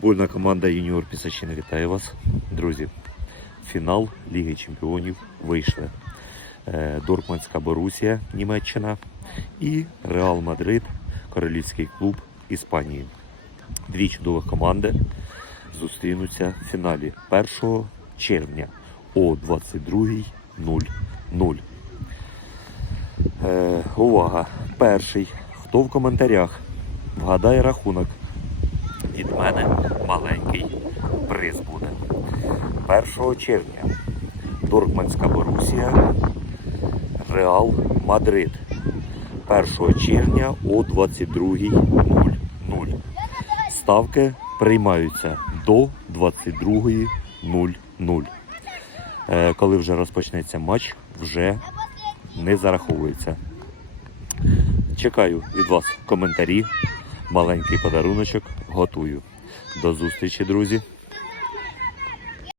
Футбольна команда Юніор Пісачини вітає вас, друзі. Фінал Ліги Чемпіонів вийшли. Е, Дортмундська Борусія, Німеччина і Реал Мадрид, Королівський клуб Іспанії. Дві чудових команди зустрінуться в фіналі 1 червня о 22.00. Е, увага! Перший, хто в коментарях вгадає рахунок, від мене маленький приз буде. 1 червня Дортманська Борусія, Реал Мадрид. 1 червня о 22.00. Ставки приймаються до 22.00. Е, Коли вже розпочнеться матч, вже не зараховується. Чекаю від вас коментарі, маленький подаруночок готую. До зустрічі, друзі!